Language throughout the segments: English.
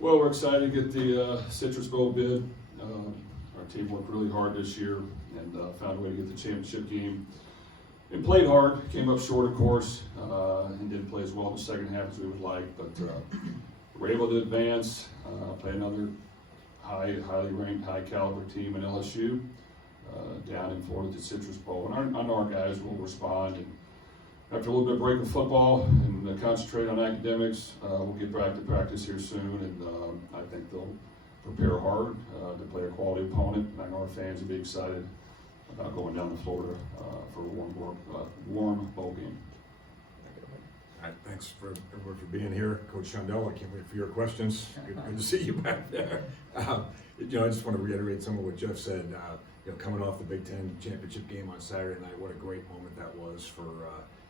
Well, we're excited to get the Citrus Bowl bid. Our team worked really hard this year and found a way to get the championship game. And played hard, came up short of course, and didn't play as well in the second half as we would like, but we're able to advance, play another highly ranked, high caliber team in LSU down in Florida to Citrus Bowl. And I know our guys will respond. And after a little bit of break in football and concentrate on academics, we'll get back to practice here soon, and I think they'll prepare hard to play a quality opponent. And I know our fans will be excited about going down to Florida for a warm bowl game. All right, thanks for everyone for being here. Coach Shondell, I can't wait for your questions. Good to see you back there. I just want to reiterate some of what Jeff said. Coming off the Big Ten championship game on Saturday night, what a great moment that was for.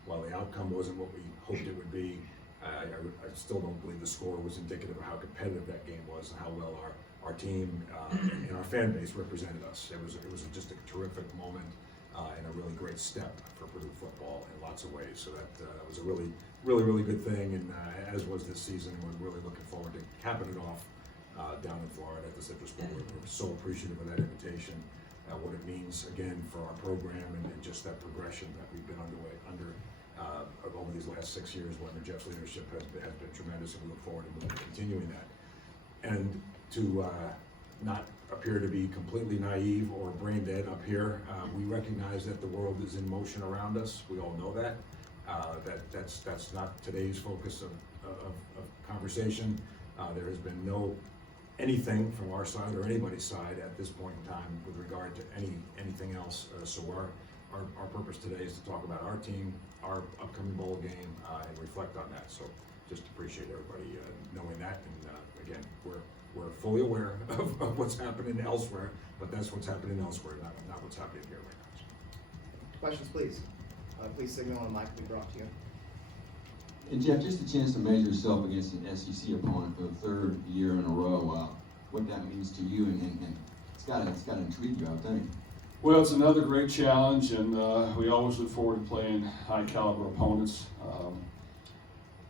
While the outcome wasn't what we hoped it would be, I still don't believe the score was indicative of how competitive that game was and how well our team and our fan base represented us. It was just a terrific moment and a really great step for Purdue football in lots of ways. So that was a really good thing, and as was this season. We're really looking forward to capping it off down in Florida at the Citrus Bowl. We're so appreciative of that invitation, what it means again for our program and just that progression that we've been under over these last 6 years under Jeff's leadership has been tremendous, and we look forward to continuing that. And to not appear to be completely naive or brain dead up here, we recognize that the world is in motion around us. We all know that. That's not today's focus of conversation. There has been anything from our side or anybody's side at this point in time with regard to anything else. So our purpose today is to talk about our team, our upcoming bowl game, and reflect on that. So just appreciate everybody knowing that. And again, we're fully aware of what's happening elsewhere, but that's what's happening elsewhere, not what's happening here right now. Questions, please. Please signal on the mic to be brought to you. And Jeff, just a chance to measure yourself against an SEC opponent for the third year in a row. What that means to you, and it's got to intrigue you, I think. Well, it's another great challenge, and we always look forward to playing high caliber opponents.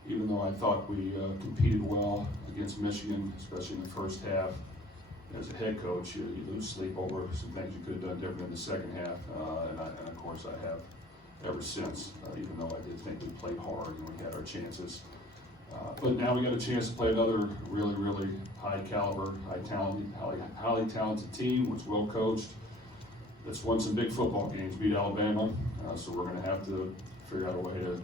Even though I thought we competed well against Michigan, especially in the first half, as a head coach, you lose sleep over some things you could have done different in the second half, and of course I have ever since, even though I did think we played hard and we had our chances. But now we got a chance to play another really high caliber, highly talented team, was well coached. That's won some big football games, beat Alabama, so we're going to have to figure out a way to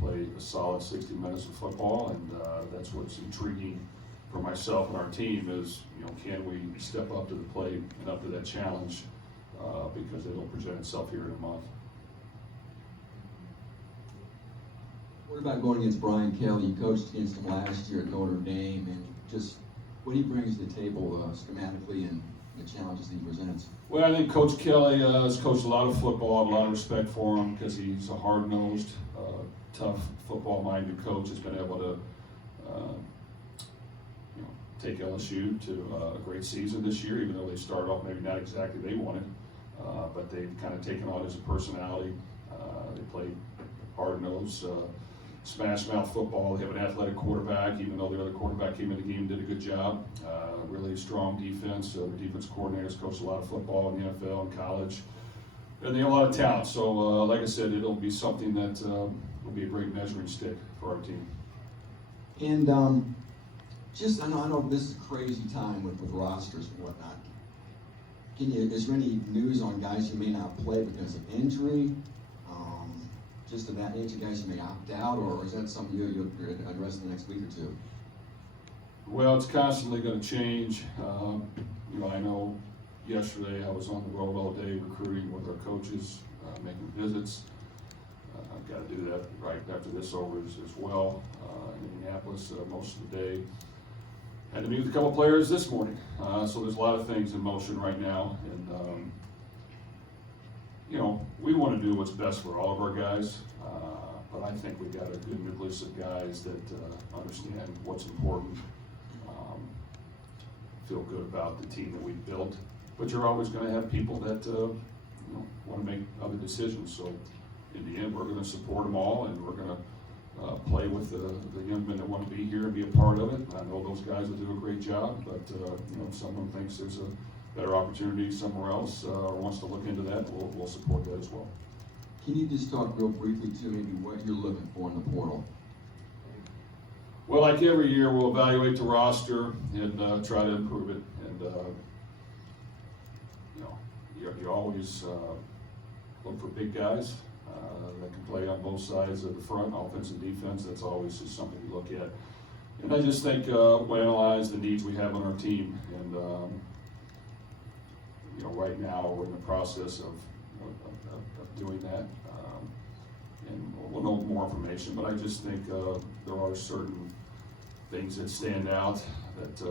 play a solid 60 minutes of football, and that's what's intriguing for myself and our team is, can we step up to the plate and up to that challenge, because it'll present itself here in a month. What about going against Brian Kelly? You coached against him last year at Notre Dame, and just what he brings to the table schematically and the challenges he presents. Well, I think Coach Kelly has coached a lot of football. I have a lot of respect for him because he's a hard-nosed, tough, football-minded coach that's been able to take LSU to a great season this year, even though they started off maybe not exactly they wanted, but they've kind of taken on his personality. They played hard-nosed, smash-mouth football. They have an athletic quarterback, even though the other quarterback came in the game and did a good job. Really strong defense. The defense coordinators coached a lot of football in the NFL and college. And they have a lot of talent. So, like I said, it'll be something that will be a great measuring stick for our team. And I know this is a crazy time with rosters and whatnot. Is there any news on guys who may not play because of injury? Just of that nature, guys who may opt out, or is that something you'll address in the next week or two? Well, it's constantly going to change. I know yesterday I was on the road all day recruiting with our coaches, making visits. I've got to do that right after this over as well in Indianapolis most of the day. Had to meet with a couple players this morning. So there's a lot of things in motion right now. And, we want to do what's best for all of our guys. But I think we've got a good nucleus of guys that understand what's important. Feel good about the team that we've built, but you're always going to have people that want to make other decisions. So in the end, we're going to support them all, and we're going to play with the young men that want to be here and be a part of it. I know those guys will do a great job, but if someone thinks there's a better opportunity somewhere else or wants to look into that, we'll support that as well. Can you just talk real briefly to maybe what you're looking for in the portal? Well, like every year, we'll evaluate the roster and try to improve it. And you always look for big guys that can play on both sides of the front, offense and defense. That's always just something you look at. And I just think we'll analyze the needs we have on our team. And right now we're in the process of doing that. And we'll know more information. But I just think there are certain things that stand out that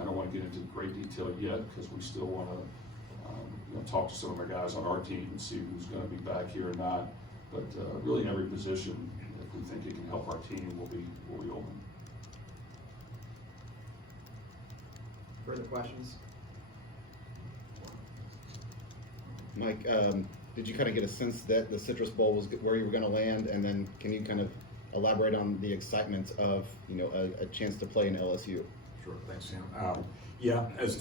I don't want to get into great detail yet because we still want to talk to some of our guys on our team and see who's going to be back here or not. But really, every position, if we think it can help our team, will be open. Further questions? Mike, did you kind of get a sense that the Citrus Bowl was where you were going to land, and then can you kind of elaborate on the excitement of a chance to play in LSU? Sure, thanks, Sam. As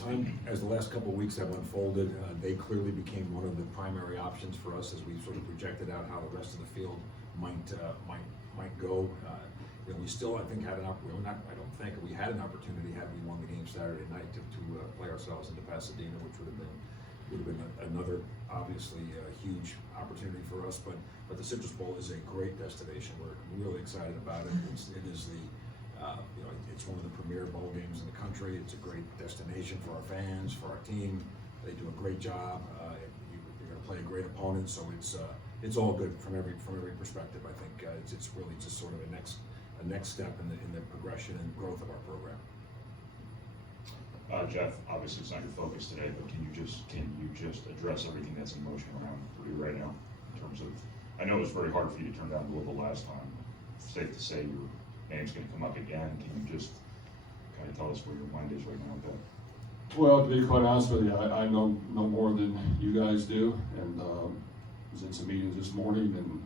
the last couple of weeks have unfolded, they clearly became one of the primary options for us as we sort of projected out how the rest of the field might go. We still, I think, had an opportunity. We had an opportunity had we won the game Saturday night to play ourselves into Pasadena, which would have been another obviously huge opportunity for us. But the Citrus Bowl is a great destination. We're really excited about it. It is the it's one of the premier bowl games in the country. It's a great destination for our fans, for our team. They do a great job. You're going to play a great opponent, so it's all good from every perspective. I think it's really just sort of a next step in the progression and growth of our program. Jeff, obviously it's not your focus today, but can you just address everything that's in motion around Purdue right now in terms of? I know it was very hard for you to turn down Louisville last time. Safe to say your name's going to come up again. Can you just kind of tell us where your mind is right now with that? Well, to be quite honest with you, I know no more than you guys do, and was in some meetings this morning and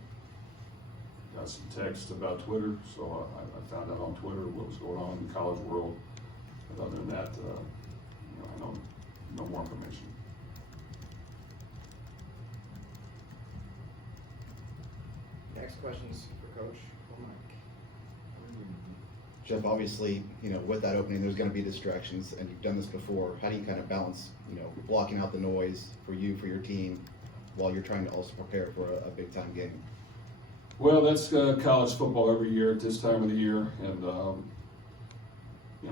got some text about Twitter, so I found out on Twitter what was going on in the college world. But other than that, I know no more information. Next questions for Coach or Mike? Jeff, obviously, with that opening, there's going to be distractions, and you've done this before. How do you kind of balance, blocking out the noise for you, for your team, while you're trying to also prepare for a big-time game? Well, that's college football every year at this time of the year, and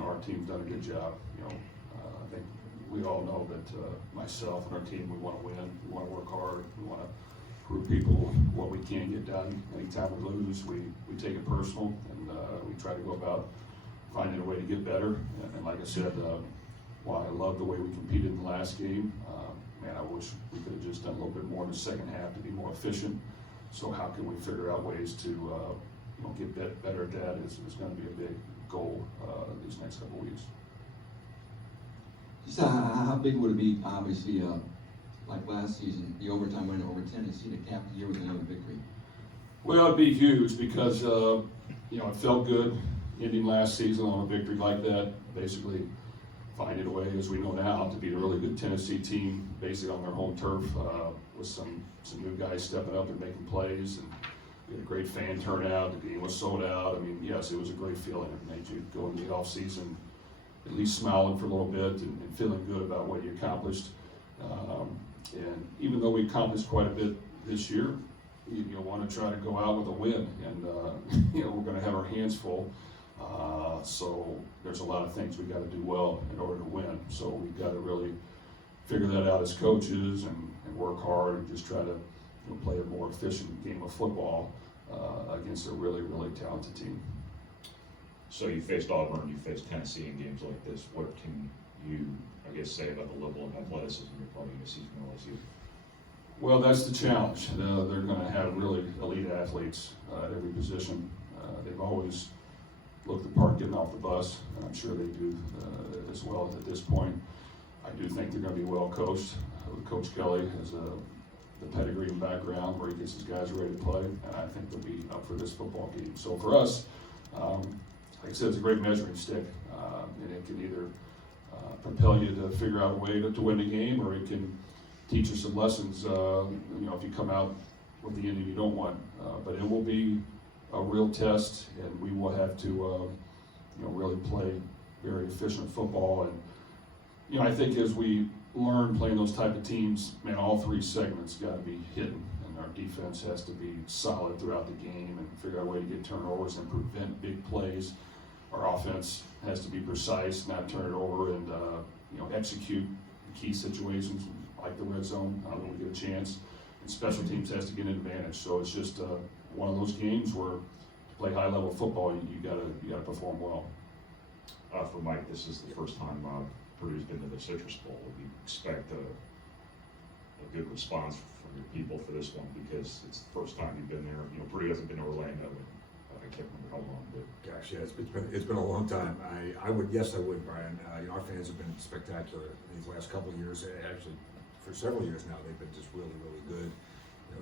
our team's done a good job. I think we all know that myself and our team, we want to win, we want to work hard, we want to prove people what we can get done. Anytime we lose, we take it personal, and we try to go about finding a way to get better. And like I said, while I love the way we competed in the last game, I wish we could have just done a little bit more in the second half to be more efficient. So how can we figure out ways to get better at that is going to be a big goal these next couple of weeks. Just how big would it be, obviously, like last season, the overtime win over Tennessee to cap the year with another victory? Well, it'd be huge because it felt good ending last season on a victory like that. Basically, finding a way, as we know now, to beat a really good Tennessee team, basically on their home turf, with some new guys stepping up and making plays, and we had a great fan turnout. The game was sold out. I mean, yes, it was a great feeling. It made you go into the off season at least smiling for a little bit and feeling good about what you accomplished. And even though we accomplished quite a bit this year, you want to try to go out with a win, and we're going to have our hands full. So there's a lot of things we got to do well in order to win. So we've got to really figure that out as coaches and work hard and just try to play a more efficient game of football against a really, really talented team. So you faced Auburn, you faced Tennessee in games like this. What can you, say about the level of athleticism you're probably going to see from LSU? Well, that's the challenge. They're going to have really elite athletes at every position. They've always looked the part getting off the bus, and I'm sure they do as well at this point. I do think they're going to be well coached. Coach Kelly is a the pedigree and background where he gets his guys ready to play, and I think they'll be up for this football game. So for us, like I said, it's a great measuring stick, and it can either propel you to figure out a way to win the game, or it can teach you some lessons, if you come out with the ending you don't want. But it will be a real test, and we will have to, really play very efficient football. And, I think as we learn playing those type of teams, man, all three segments got to be hidden, and our defense has to be solid throughout the game and figure out a way to get turnovers and prevent big plays. Our offense has to be precise, not turn it over, and execute key situations like the red zone when we get a chance. And special teams has to get an advantage. So it's just one of those games where to play high level football, you gotta perform well. For Mike, this is the first time Purdue's been to the Citrus Bowl. We expect a good response from your people for this one because it's the first time you've been there. Purdue hasn't been to Orlando in I can't remember how long, but Gosh, yeah, it's been a long time. I would, Brian. Our fans have been spectacular these last couple of years. Actually, for several years now, they've been just really, really good.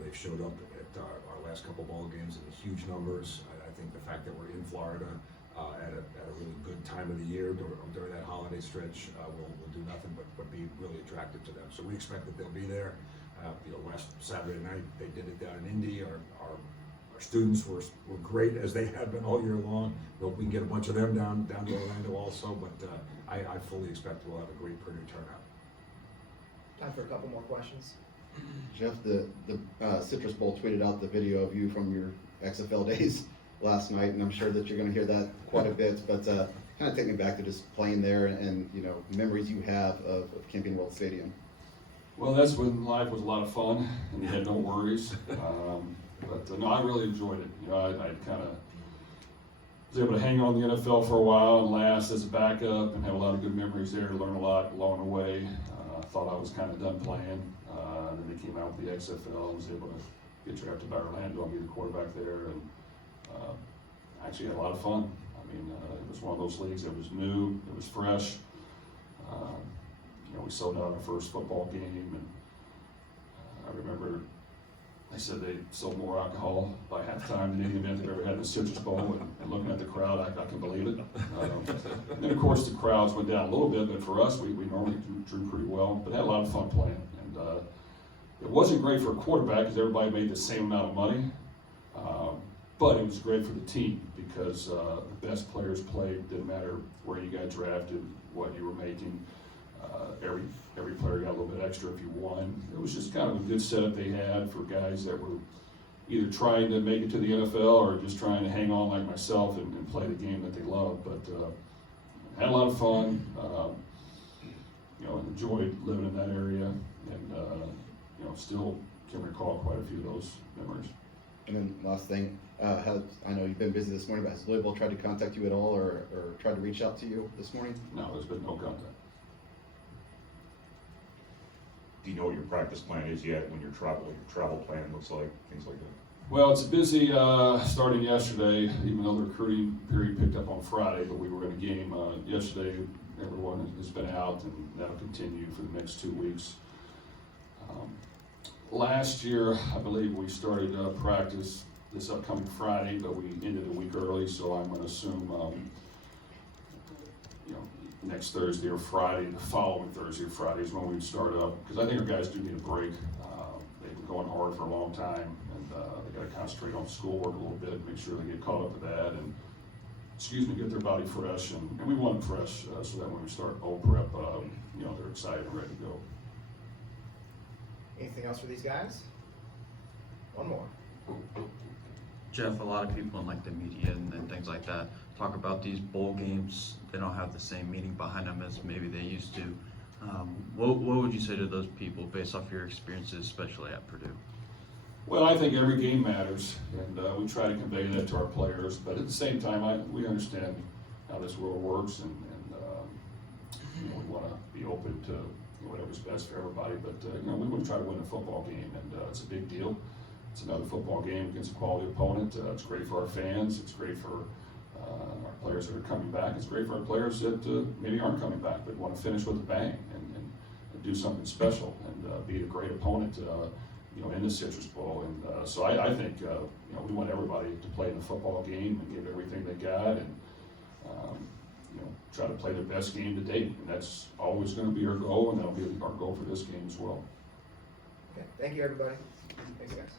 They've showed up at our last couple ball games in huge numbers. I think the fact that we're in Florida at a really good time of the year during that holiday stretch will do nothing but be really attractive to them. So we expect that they'll be there. Last Saturday night they did it down in Indy. Our students were great, as they have been all year long. Hope we can get a bunch of them down to Orlando also, but I fully expect we'll have a great Purdue turnout. Time for a couple more questions. Jeff, the Citrus Bowl tweeted out the video of you from your XFL days last night, and I'm sure that you're going to hear that quite a bit, but kind of take me back to just playing there and memories you have of Camping World Stadium. Well, that's when life was a lot of fun and you had no worries. But no, I really enjoyed it. I kind of was able to hang on the NFL for a while and last as a backup and have a lot of good memories there, learn a lot along the way. I thought I was kind of done playing. And then they came out with the XFL and was able to get drafted by Orlando and be the quarterback there. And actually had a lot of fun. It was one of those leagues that was new, it was fresh. We sold out our first football game, and I remember they said they sold more alcohol by halftime than any event they've ever had in the Citrus Bowl, and looking at the crowd, I can believe it. And then of course the crowds went down a little bit, but for us, we normally drew pretty well, but had a lot of fun playing. And it wasn't great for a quarterback because everybody made the same amount of money, but it was great for the team because the best players played. Didn't matter where you got drafted, what you were making. Every player got a little bit extra if you won. It was just kind of a good setup they had for guys that were either trying to make it to the NFL or just trying to hang on like myself and play the game that they loved. But had a lot of fun. Enjoyed living in that area, and still can recall quite a few of those memories. And then last thing, I know you've been busy this morning, but has Louisville tried to contact you at all or tried to reach out to you this morning? No, there's been no contact. do you know what your practice plan is yet? When your travel plan looks like, things like that? Well, it's busy starting yesterday, even though the recruiting period picked up on Friday, but we were in a game yesterday. Everyone has been out, and that'll continue for the next 2 weeks. Last year, I believe we started practice this upcoming Friday, but we ended a week early, so I'm going to assume next Thursday or Friday, the following Thursday or Friday is when we'd start up, because I think our guys do need a break. They've been going hard for a long time, and they got to concentrate on schoolwork a little bit, make sure they get caught up with that, and get their body fresh, and we want them fresh so that when we start bowl prep, they're excited and ready to go. Anything else for these guys? One more. Jeff, a lot of people in like the media and things like that talk about these bowl games. They don't have the same meaning behind them as maybe they used to. What would you say to those people based off your experiences, especially at Purdue? Well, I think every game matters, and we try to convey that to our players. But at the same time, we understand how this world works, and we want to be open to whatever's best for everybody. But we want to try to win a football game, and it's a big deal. It's another football game against a quality opponent. It's great for our fans. It's great for our players that are coming back. It's great for our players that maybe aren't coming back but want to finish with a bang and do something special and beat a great opponent. in the Citrus Bowl. And so I think, we want everybody to play in the football game and give everything they got and, try to play their best game to date. And that's always going to be our goal, and that'll be our goal for this game as well. Okay, thank you, everybody. Thanks, guys.